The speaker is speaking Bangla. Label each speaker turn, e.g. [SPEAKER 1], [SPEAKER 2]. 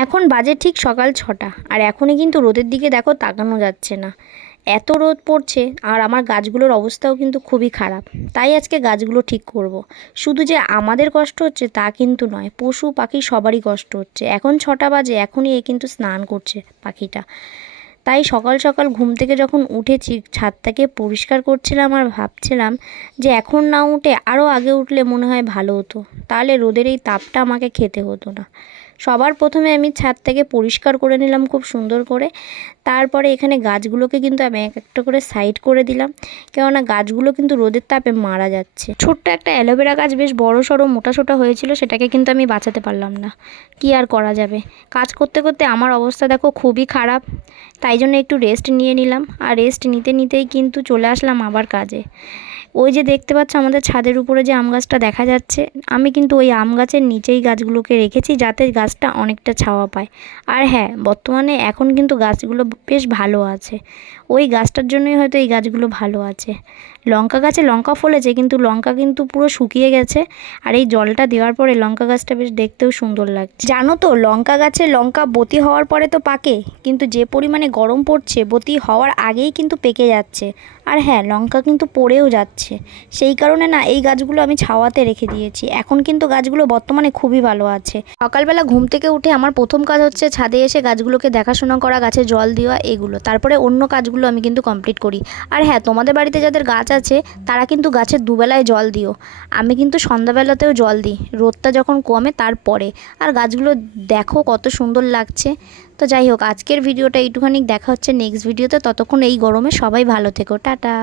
[SPEAKER 1] এখন বাজে ঠিক সকাল ছটা, আর এখনই কিন্তু রোদের দিকে দেখো তাকানো যাচ্ছে না। এত রোদ পড়ছে, আর আমার গাছগুলোর অবস্থাও কিন্তু খুবই খারাপ। তাই আজকে গাছগুলো ঠিক করব। শুধু যে আমাদের কষ্ট হচ্ছে তা কিন্তু নয়, পশু, পাখি সবারই কষ্ট হচ্ছে। এখন ছটা বাজে, এখনই এ কিন্তু স্নান করছে পাখিটা। তাই সকাল সকাল ঘুম থেকে যখন উঠেছি ছাদটাকে পরিষ্কার করছিলাম আর ভাবছিলাম যে এখন না উঠে আরও আগে উঠলে মনে হয় ভালো হতো। তাহলে রোদের এই তাপটা আমাকে খেতে হতো না। সবার প্রথমে আমি ছাদটাকে পরিষ্কার করে নিলাম খুব সুন্দর করে। তারপরে এখানে গাছগুলোকে কিন্তু আমি এক একটা করে সাইড করে দিলাম। কেননা গাছগুলো কিন্তু রোদের তাপে মারা যাচ্ছে। ছোট্ট একটা অ্যালোভেরা গাছ বেশ বড় সড়ো মোটা সোটা হয়েছিল, সেটাকে কিন্তু আমি বাঁচাতে পারলাম না। কি আর করা যাবে? কাজ করতে করতে আমার অবস্থা দেখো খুবই খারাপ। তাই জন্য একটু রেস্ট নিয়ে নিলাম। আর রেস্ট নিতে নিতেই কিন্তু চলে আসলাম আবার কাজে। ওই যে দেখতে পাচ্ছ আমাদের ছাদের উপরে যে আম গাছটা দেখা যাচ্ছে, আমি কিন্তু ওই আম গাছের নিচেই গাছগুলোকে রেখেছি যাতে গাছটা অনেকটা ছাওয়া পায়। আর হ্যাঁ বর্তমানে এখন কিন্তু গাছগুলো বেশ ভালো আছে। ওই গাছটার জন্যই হয়তো এই গাছগুলো ভালো আছে। লঙ্কা গাছে লঙ্কা ফলেছে, কিন্তু লঙ্কা কিন্তু পুরো শুকিয়ে গেছে আর এই জলটা দেওয়ার পরে লঙ্কা গাছটা বেশ দেখতেও সুন্দর লাগছে। জানো তো, লঙ্কা গাছে লঙ্কা বতি হওয়ার পরে তো পাকে, কিন্তু যে পরিমাণে গরম পড়ছে, বতি হওয়ার আগেই কিন্তু পেকে যাচ্ছে। আর হ্যাঁ লঙ্কা কিন্তু পড়েও যাচ্ছে। সেই কারণে না এই গাছগুলো আমি ছাওয়াতে রেখে দিয়েছি। এখন কিন্তু গাছগুলো বর্তমানে খুবই ভালো আছে। সকালবেলা ঘুম থেকে উঠে আমার প্রথম কাজ হচ্ছে ছাদে এসে গাছগুলোকে দেখাশোনা করা, গাছে জল দেওয়া, এগুলো। তারপরে অন্য কাজগুলো আমি কিন্তু কমপ্লিট করি। আর হ্যাঁ তোমাদের বাড়িতে যাদের গাছ আছে, তারা কিন্তু গাছের দুবেলায় জল দিও। আমি কিন্তু সন্ধ্যাবেলাতেও জল দিই। রোদটা যখন কমে তারপরে। আর গাছগুলো দেখো কত সুন্দর লাগছে। তো যাই হোক, আজকের ভিডিওটা এইটুখানি। দেখা হচ্ছে নেক্সট ভিডিওতে ততক্ষণ এই গরমে সবাই ভালো থেকো। টাটা।